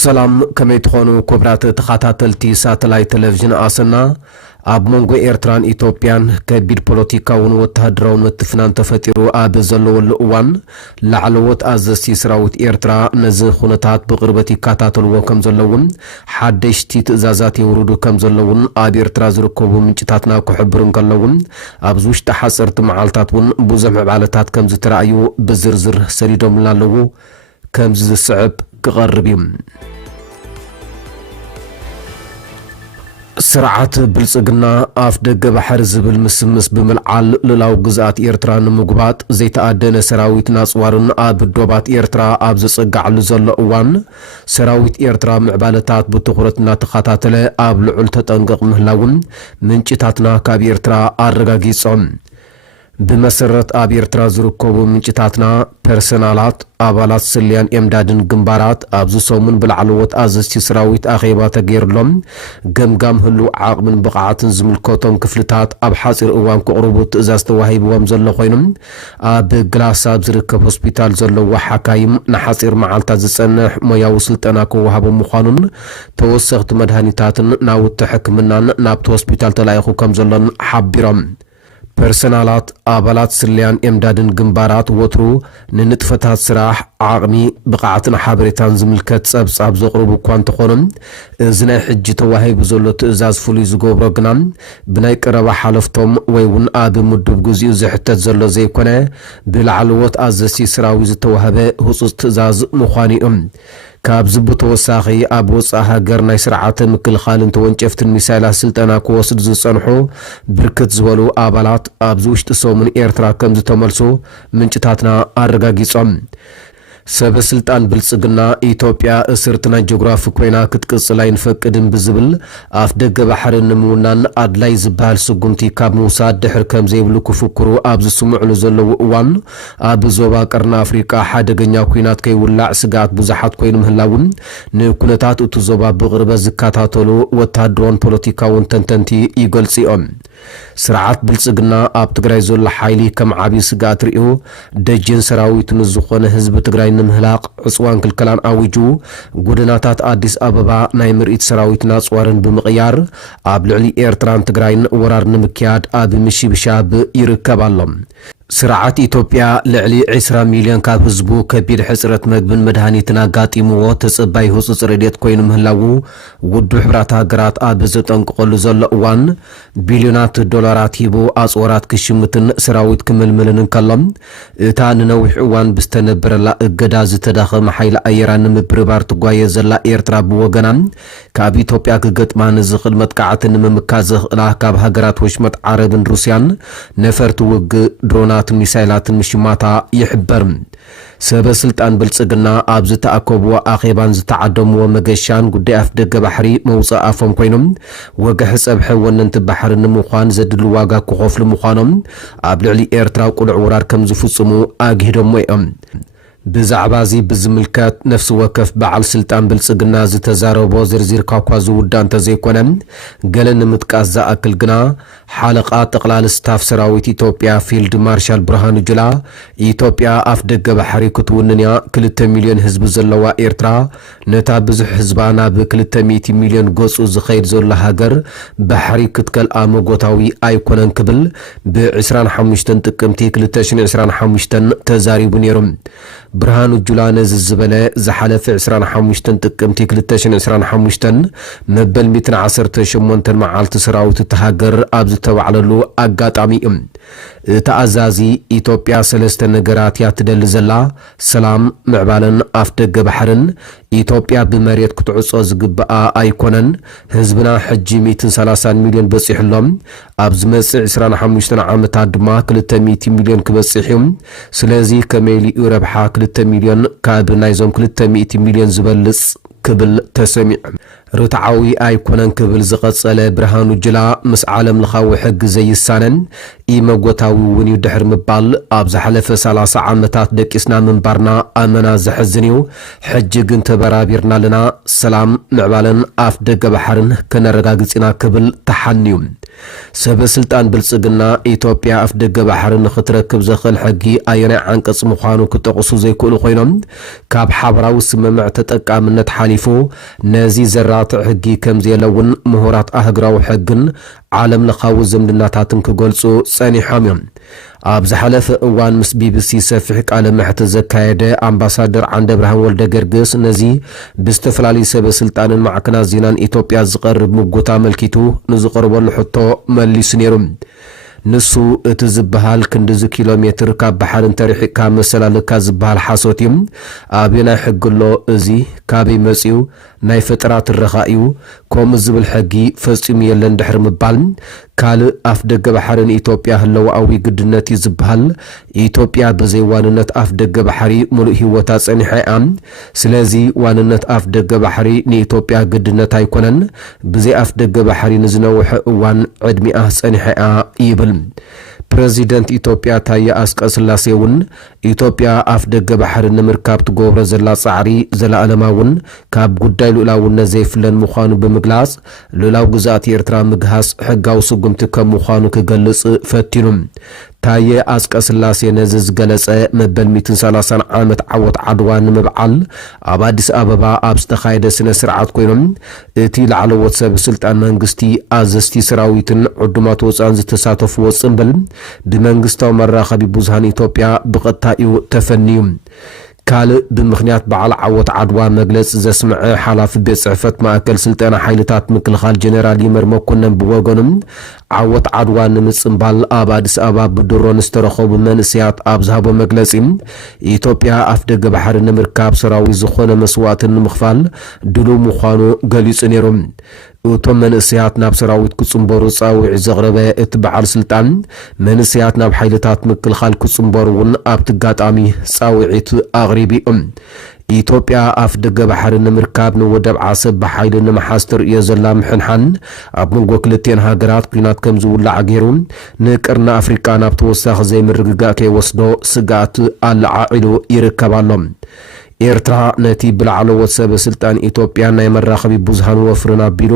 ሰላም ከመይ ትኾኑ ክቡራት ተኸታተልቲ ሳተላይት ቴሌቪዥን አሰና ኣብ መንጎ ኤርትራን ኢትዮጵያን ከቢድ ፖለቲካውን ወተሃደራውን ምትፍናን ተፈጢሩ ኣብ ዘለወሉ እዋን ላዕለዎት ኣዘዝቲ ሰራዊት ኤርትራ ነዚ ኩነታት ብቅርበት ይከታተልዎ ከም ዘለውን ሓደሽቲ ትእዛዛት የውርዱ ከም ዘለውን ኣብ ኤርትራ ዝርከቡ ምንጭታትና ክሕብሩን ከለውን ኣብ ውሽጢ ሓፀርቲ መዓልታት እውን ብዙሕ ምዕባለታት ከም ዝተረኣዩ ብዝርዝር ሰሊዶም ኣለዉ ከም ዝስዕብ ክቐርብ ስርዓት ብልጽግና ኣፍ ደገ ባሕር ዝብል ምስምስ ብምልዓል ልላው ግዛት ኤርትራ ንምጉባጥ ዘይተኣደነ ሰራዊት ናጽዋርን ኣብ ዶባት ኤርትራ ኣብ ዝጽጋዕሉ ዘሎ እዋን ሰራዊት ኤርትራ ምዕባለታት ብትኹረት እናተኸታተለ ኣብ ልዑል ተጠንቀቕ ምህላውን ምንጭታትና ካብ ኤርትራ ኣረጋጊጾም بمسرت آب ኤርትራ ዝርከቡ ምንጭታትና ፐርሰናላት አባላት ሰልያን ኤምዳድን ግንባራት ኣብ ዝሶሙን ብላዕለዎት ኣዘዝቲ ሰራዊት ኣኼባ ተገይርሎም ገምጋም ህሉ ዓቕምን ብቕዓትን ዝምልከቶም ክፍልታት ኣብ ሓፂር እዋን ክቕርቡ ትእዛዝ ተዋሂብዎም ዘሎ ኮይኖም ኣብ ግላስ ኣብ ዝርከብ ሆስፒታል ዘለዎ ሓካይም ንሓፂር መዓልታት ዝጸንሕ ሞያዊ ስልጠና ክወሃቦ ምዃኑን ተወሰኽቲ መድሃኒታትን ናውቲ ሕክምናን ናብቲ ሆስፒታል ተላኢኹ ከም ዘሎን ሓቢሮም ፐርሰናላት አባላት ሰልያን ኤምዳድን ግንባራት ወትሩ ንንጥፈታት ስራሕ ዓቕሚ ብቕዓትን ሓበሬታን ዝምልከት ጸብጻብ ዘቕርቡ እኳ እንተኾኖም እዚ ናይ ሕጂ ተዋሂቡ ዘሎ ትእዛዝ ፍሉይ ዝገብሮ ግና ብናይ ቀረባ ሓለፍቶም ወይ እውን ኣብ ምድብ ግዚኡ ዝሕተት ዘሎ ዘይኮነ ብላዕለዎት ኣዘዝቲ ሰራዊት ዝተዋህበ ህፁፅ ትእዛዝ ምዃኑ እዩ ካብ ተወሳኺ ኣብ ወፃኢ ሃገር ናይ ስርዓተ ምክልኻልን ተወንጨፍትን ሚሳይላት ስልጠና ክወስድ ዝጸንሑ ብርክት ዝበሉ አባላት ኣብ ውሽጢ ሶሙን ኤርትራ ከም ዝተመልሱ ምንጭታትና ኣረጋጊጾም ሰበስልጣን ብልጽግና ኢትዮጵያ እስርትና ጂኦግራፊ ኮይና ክትቅጽል ኣይንፈቅድን ብዝብል ኣፍ ደገ ባሕር ንምውናን ኣድላይ ዝበሃል ስጉምቲ ካብ ምውሳድ ድሕር ከም ዘይብሉ ክፍክሩ ኣብ ዝስምዑሉ ዘለዉ እዋን ኣብ ዞባ ቀርኒ ኣፍሪቃ ሓደገኛ ኩናት ከይውላዕ ስጋት ብዙሓት ኮይኑ ምህላውን ንኩነታት እቲ ዞባ ብቅርበት ዝከታተሉ ወታደራውን ፖለቲካውን ተንተንቲ ይገልጹ እዮም ስርዓት ብልጽግና ኣብ ትግራይ ዘሎ ሓይሊ ከም ዓብይ ስጋት ርእዩ ደጀን ሰራዊት ንዝኾነ ህዝቢ ትግራይ ንምህላቅ ዕፅዋን ክልከላን ኣዊጁ ጎደናታት አዲስ አበባ ናይ ምርኢት ሰራዊት ናጽዋርን ብምቕያር ኣብ ልዕሊ ኤርትራን ትግራይን ወራር ንምክያድ ኣብ ምሽብሻብ ይርከባሎም ስርዓት ኢትዮጵያ ልዕሊ 20 ሚልዮን ካብ ህዝቡ ከቢድ ሕጽረት መግብን መድሃኒትን ኣጋጢምዎ ተጽባይ ህጹጽ ረድኤት ኮይኑ ምህላው ውድብ ሕብራት ሃገራት ኣብ ዝጠንቀቐሉ ዘሎ እዋን ቢልዮናት ዶላራት ሂቡ ኣጽዋራት ክሽምትን ሰራዊት ክምልምልን ከሎም እታ ንነዊሕ እዋን ብዝተነበረላ እገዳ ዝተዳኸመ ሓይሊ ኣየራ ንምብርባር ትጓየ ዘላ ኤርትራ ብወገና ካብ ኢትዮጵያ ክገጥማ ንዝኽእል መጥቃዕትን ንምምካዝ ዝኽእላ ካብ ሃገራት ወሽመጥ ዓረብን ሩስያን ነፈርቲ ውግእ ድሮና ሚሳይላትን ምሽማታ ይሕበር ሰበስልጣን ብልጽግና ኣብ ዝተኣከብዎ ኣኼባን ዝተዓደምዎ መገሻን ጉዳይ ኣፍ ደገ ባሕሪ መውፅእ ኣፎም ኮይኖም ወግሒ ፀብሒ ወነንቲ ባሕሪ ንምዃን ዘድሊ ዋጋ ክኸፍሉ ምዃኖም ኣብ ልዕሊ ኤርትራ ቁልዕ ወራር ከም ዝፍጽሙ ኣግሂዶም እዮም ብዛዕባ እዚ ብዝምልከት ነፍሲ ወከፍ በዓል ስልጣን ብልጽግና ዝተዛረቦ ዝርዝር ኳኳ ዝውዳ እንተዘይኮነ ገለ ንምጥቃስ ዝኣክል ግና ሓለቓ ጠቕላሊ ስታፍ ሰራዊት ኢትዮጵያ ፊልድ ማርሻል ብርሃኑ ጁላ ኢትዮጵያ ኣፍ ደገ ባሕሪ ክትውንንያ 2 ሚልዮን ህዝቢ ዘለዋ ኤርትራ ነታ ብዙሕ ህዝባ ናብ 200 ሚልዮን ገጹ ዝኸይድ ዘሎ ሃገር ባሕሪ ክትከልኣ መጎታዊ ኣይኮነን ክብል ብ25 ጥቅምቲ 2025 ተዛሪቡ ነይሩ ብርሃኑ ጁላ ነዚ ዝበለ ዝሓለፈ 25 ጥቅምቲ 2025 መበል 118 መዓልቲ ሰራዊት ተሃገር ኣብ ዝተባዕለሉ ኣጋጣሚ ተኣዛዚ ኢትዮጵያ ሰለስተ ነገራት ያትደሊ ዘላ ሰላም ምዕባለን ኣፍ ደገ ባሕርን ኢትዮጵያ ብመሬት ክትዕጾ ዝግብኣ ኣይኮነን ህዝብና ሕጂ 130 ሚልዮን በፂሕሎም ኣብ ዝመጽእ 25 ዓመታት ድማ 200 ሚልዮን ክበጽሕዮም ስለዚ ከመይልኡ ረብሓ 2 ሚልዮን ካብ ናይዞም 200 ሚልዮን ዝበልጽ ክብል ተሰሚዕ ርትዓዊ ኣይኮነን ክብል ዝቐጸለ ብርሃኑ ጅላ ምስ ዓለም ለኻዊ ሕጊ ዘይሳነን ኢመጎታዊ እውን ድሕር ምባል ኣብ ዝሓለፈ 30 ዓመታት ደቂስና ምንባርና ኣመና ዘሕዝን እዩ ሕጂ ግን ተበራቢርና ለና ሰላም ምዕባለን ኣፍ ደገ ባሕርን ከነረጋግጽና ክብል ተሓንዩ ሰበስልጣን ብልጽግና ኢትዮጵያ ኣፍ ደገ ባሕርን ክትረክብ ዘኽእል ሕጊ ኣየናይ ዓንቀጽ ምዃኑ ክጠቕሱ ዘይክእሉ ኮይኖም ካብ ሓበራዊ ስምምዕ ተጠቃምነት ሓሊፉ ነዚ ዘራትዕ ሕጊ ከም ዘለውን ምሁራት ኣህግራዊ ሕግን ዓለም ለኻዊ ዝምድናታትን ክገልጹ ጸኒሖም እዮም ኣብ ዝሓለፈ እዋን ምስ ቢቢሲ ሰፊሕ ቃለ መሕትት ዘካየደ ኣምባሳደር ዓንደ ብርሃን ወልደ ገርግስ ነዚ ብዝተፈላለዩ ሰበስልጣንን ማዕከናት ዜናን ኢትዮጵያ ዝቐርብ ምጉታ መልኪቱ ንዝቐርበሉ ሕቶ መሊሱ ነይሩ ንሱ እቲ ዝበሃል ክንድዚ ኪሎ ሜትር ካብ ባሕርን ተሪሒካ መሰላልካ ዝበሃል ሓሶት እዩ ኣብናይ ሕግሎ እዚ ካበይ መጺኡ ናይ ፈጠራ ትረኻ እዩ ከምኡ ዝብል ሕጊ ፈጺሙ የለን ድሕር ምባል ካልእ ኣፍ ደገ ባሕርን ኢትዮጵያ ህለዋዊ ግድነት እዩ ዝበሃል ኢትዮጵያ ብዘይ ዋንነት ኣፍ ደገ ባሕሪ ሙሉእ ህይወታ ጸኒሓ እያ ስለዚ ዋንነት ኣፍ ደገ ባሕሪ ንኢትዮጵያ ግድነት ኣይኮነን ብዘይ ኣፍ ደገ ባሕሪ ንዝነውሐ እዋን ዕድሚኣ ጸኒሓ እያ ይብል ፕሬዚደንት ኢትዮጵያ ታየ አስቀስላሴ እውን ኢትዮጵያ ኣፍ ደገ ባሕሪ ንምርካብ ትገብሮ ዘላ ጻዕሪ ዘለኣለማውን ካብ ጉዳይ ሉላውነት ዘይፍለን ምዃኑ ብምግላጽ ሉላው ግዛት ኤርትራ ምግሃስ ሕጋዊ ስጉምቲ ከም ምዃኑ ክገልጽ ፈቲኑ ታየ አስቀስላሴ ነዚ ዝገለጸ መበል 130 ዓመት ዓወት ዓድዋ ንምብዓል ኣብ አዲስ አበባ ኣብ ዝተኻየደ ስነ ስርዓት ኮይኖም እቲ ላዕለዎት ሰበስልጣን መንግስቲ ኣዘስቲ ሰራዊትን ዕዱማት ወፃን ዝተሳተፍዎ ጽምብል ብመንግስታዊ መራኸቢ ብዙሃን ኢትዮጵያ ብቐጥታኡ ተፈንዩ ካልእ ብምኽንያት በዓል ዓወት ዓድዋ መግለጽ ዘስምዐ ሓላፊ ቤት ጽሕፈት ማእከል ስልጠና ሓይልታት ምክልኻል ጀነራል ይመር መኮነን ብወገኖም ዓወት ዓድዋ ንምጽምባል ኣብ አዲስ አበባ ብድሮን ዝተረኸቡ መንእስያት ኣብ ዝሃቦ መግለጺ ኢትዮጵያ ኣፍ ደገ ባሕሪ ንምርካብ ሰራዊት ዝኾነ መስዋዕትን ንምኽፋል ድሉው ምዃኑ ገሊጹ ነይሮም እቶም መንእስያት ናብ ሰራዊት ክጽምበሩ ጻውዒ ዘቕረበ እቲ በዓል ስልጣን መንእስያት ናብ ሓይልታት ምክልኻል ክጽምበሩ እውን ኣብ ትጋጣሚ ጻውዒት ኣቕሪቢኦም ኢትዮጵያ ኣፍ ደገ ባሕሪ ንምርካብ ንወደብ ዓሰብ ብሓይሊ ንምሓስተር እየ ዘላ ምሕንሓን ኣብ መንጎ ክልቴን ሃገራት ኩናት ከም ዝውላዕ ገይሩ ንቅርና ኣፍሪቃ ናብ ተወሳኺ ዘይምርግጋእ ከይወስዶ ስጋት ኣለዓዒሉ ይርከባሎም ኤርትራ ነቲ ብላዕለዎት ሰበስልጣን ኢትዮጵያ ናይ መራኸቢ ብዙሃን ወፍርን ኣቢሉ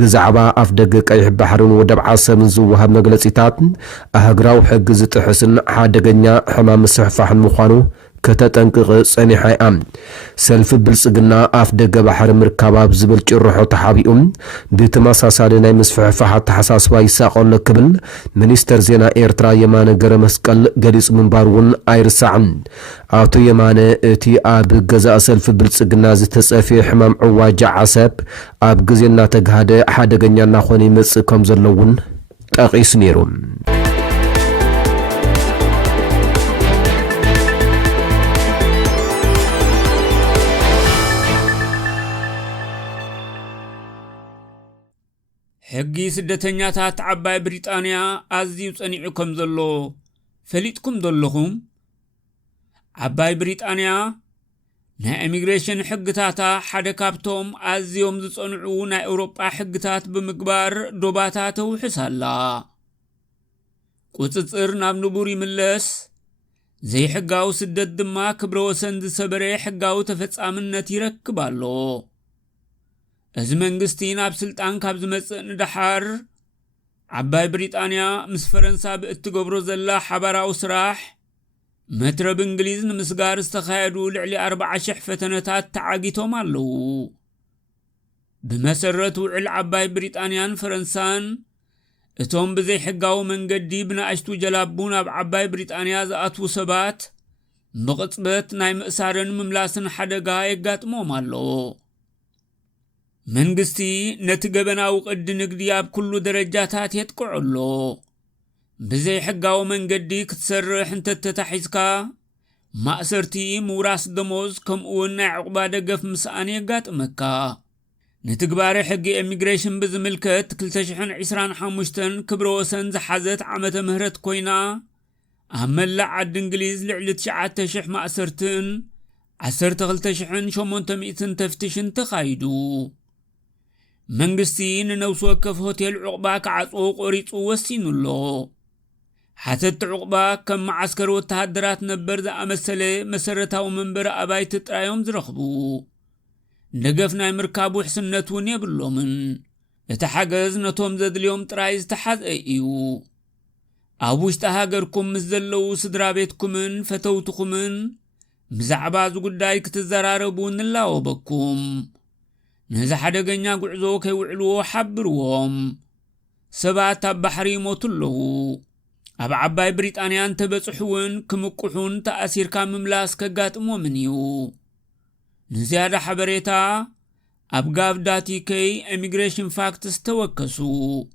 ብዛዕባ ኣፍ ደገ ቀይሕ ባሕርን ወደብ ዓሰብን ዝወሃብ መግለጺታት ኣህግራዊ ሕጊ ዝጥሕስን ሓደገኛ ሕማም ምስሕፋሕን ምዃኑ ከተጠንቅቕ ጸኒሓ እያ ሰልፊ ብልጽግና ኣፍ ደገ ባሕሪ ምርካብ ኣብ ዝብል ጭርሖ ተሓቢኡ ብተመሳሳሊ ናይ ምስፍሕፋሕ ኣተሓሳስባ ይሳቐሎ ክብል ሚኒስተር ዜና ኤርትራ የማነ ገረ መስቀል ገሊጹ ምንባር እውን ኣይርሳዕን ኣቶ የማነ እቲ ኣብ ገዛእ ሰልፊ ብልጽግና ዝተጸፍየ ሕማም ዕዋጃ ዓሰብ ኣብ ግዜ እናተጋሃደ ሓደገኛ እናኾነ ይመጽእ ከም ዘሎ እውን ጠቒሱ ነይሩ ሕጊ ስደተኛታት ዓባይ ብሪጣንያ ኣዝዩ ጸኒዑ ከም ዘሎ ፈሊጥኩም ዘለኹም ዓባይ ብሪጣንያ ናይ ኢሚግሬሽን ሕግታታ ሓደ ካብቶም ኣዝዮም ዝጸንዑ ናይ ኤውሮጳ ሕግታት ብምግባር ዶባታ ተውሕሳላ ቁጽጽር ናብ ንቡር ይምለስ ዘይሕጋዊ ስደት ድማ ክብረ ወሰን ዝሰበረ ሕጋዊ ተፈጻምነት ይረክብ ኣሎ እዚ መንግስቲ ናብ ስልጣን ካብ ዝመጽእ ንድሓር ዓባይ ብሪጣንያ ምስ ፈረንሳ ብእትገብሮ ዘላ ሓባራዊ ስራሕ መትረብ እንግሊዝ ንምስጋር ዝተኻየዱ ልዕሊ 40,000 ፈተነታት ተዓጊቶም ኣለዉ ብመሰረት ውዕል ዓባይ ብሪጣንያን ፈረንሳን እቶም ብዘይ ሕጋዊ መንገዲ ብናእሽቱ ጀላቡ ናብ ዓባይ ብሪጣንያ ዝኣትዉ ሰባት ብቕጽበት ናይ ምእሳርን ምምላስን ሓደጋ የጋጥሞም ኣሎ መንግስቲ ነቲ ገበናዊ ቅዲ ንግዲ ኣብ ኩሉ ደረጃታት የጥቅዖሎ ብዘይ ሕጋዊ መንገዲ ክትሰርሕ እንተተታሒዝካ ማእሰርቲ ምውራስ ደሞዝ ከምኡውን ናይ ዕቁባ ደገፍ ምስኣን የጋጥመካ ንትግባር ሕጊ ኢሚግሬሽን ብዝምልከት 2025 ክብረ ወሰን ዝሓዘት ዓመተ ምህረት ኮይና ኣብ መላእ ዓዲ እንግሊዝ ልዕሊ 9,000 ማእሰርትን 12,800 ተፍቲሽን ተኻይዱ منغستي ننوس وكف هوتيل عقبة كعصو قريصو وسينو له حتت عقبة كم معسكر وتهدرات نبر ذا أمثله مسرتاو منبر أبايت ترايوم زرخبو نقفنا مركابو حسنتون يبلو من اتحاقز نتوم زد اليوم ترايز تحاز ايو أبوش تهاجركم مزلو سدرا بيتكمن فتوتكمن مزعبا زقداي كتزراربون الله بكم نزا حدقنيا قعزو كيوعلو حبروهم سبات بحري موتلو أب عباي بريطانيان تبصحون كمقحون تأثير كامملاس كقاتمو منيو نزيادة حبريتا أب قاف داتي كي immigration facts توكسو